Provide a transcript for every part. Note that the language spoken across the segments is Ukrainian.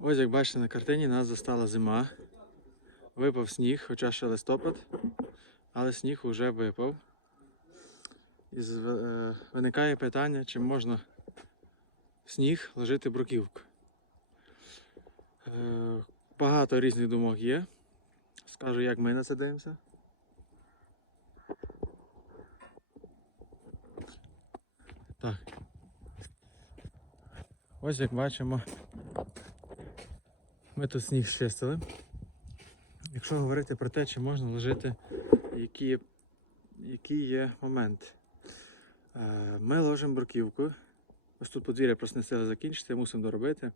Ось як бачите на картині нас застала зима. Випав сніг, хоча ще листопад, але сніг вже випав. І е, виникає питання, чи можна сніг ложити бруківку. Е, Багато різних думок є. Скажу, як ми на це дивимося. Так. Ось як бачимо, ми тут сніг чистили. Якщо говорити про те, чи можна ложити, які який є момент. Е, Ми ложимо бруківку. Ось тут подвір'я просто не встигли закінчити, мусимо доробити.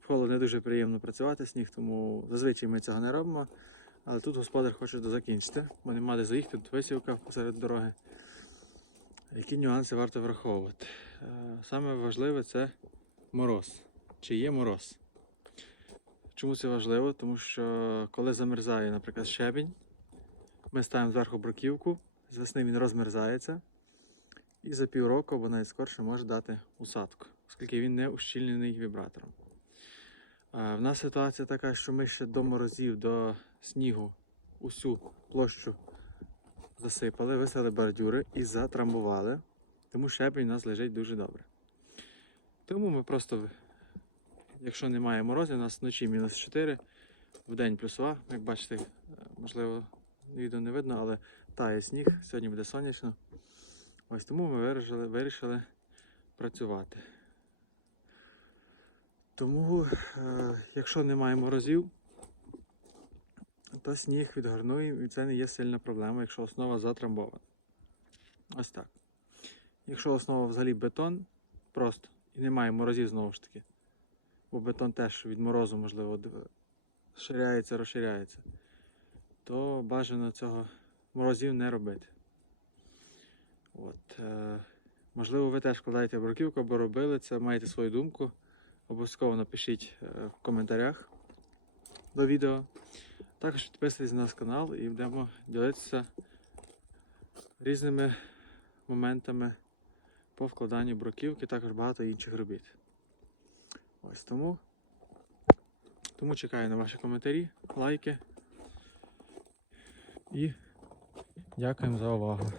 В холод не дуже приємно працювати сніг, тому зазвичай ми цього не робимо. Але тут господар хоче дозакінчити, бо нема де заїхати, тут висівка посеред дороги. Які нюанси варто враховувати? Е, Саме важливе це мороз. Чи є мороз? Чому це важливо? Тому що коли замерзає, наприклад, щебінь, ми ставимо зверху бруківку, з весни він розмерзається, і за півроку або навіть може дати усадку, оскільки він не ущільнений вібратором. В нас ситуація така, що ми ще до морозів, до снігу усю площу засипали, висели бордюри і затрамбували, тому щебень у нас лежить дуже добре. Тому ми просто, якщо немає морозів, у нас вночі мінус 4, в день плюсова, як бачите, е, можливо, відео не видно, але тає сніг, сьогодні буде сонячно. Ось тому ми вирішили, вирішили працювати. Тому, е, якщо немає морозів, то сніг відгорнує, і це не є сильна проблема, якщо основа затрамбована. Ось так. Якщо основа взагалі бетон, просто і немає морозів знову ж таки, бо бетон теж від морозу, можливо, ширяється, розширяється, то бажано цього морозів не робити. От, е, можливо, ви теж вкладаєте бруківку або робили це, маєте свою думку. Обов'язково напишіть е, в коментарях до відео. Також підписуйтесь на наш канал і будемо ділитися різними моментами по вкладанню бруківки, також багато інших робіт. Ось тому. Тому чекаю на ваші коментарі, лайки. І дякуємо за увагу.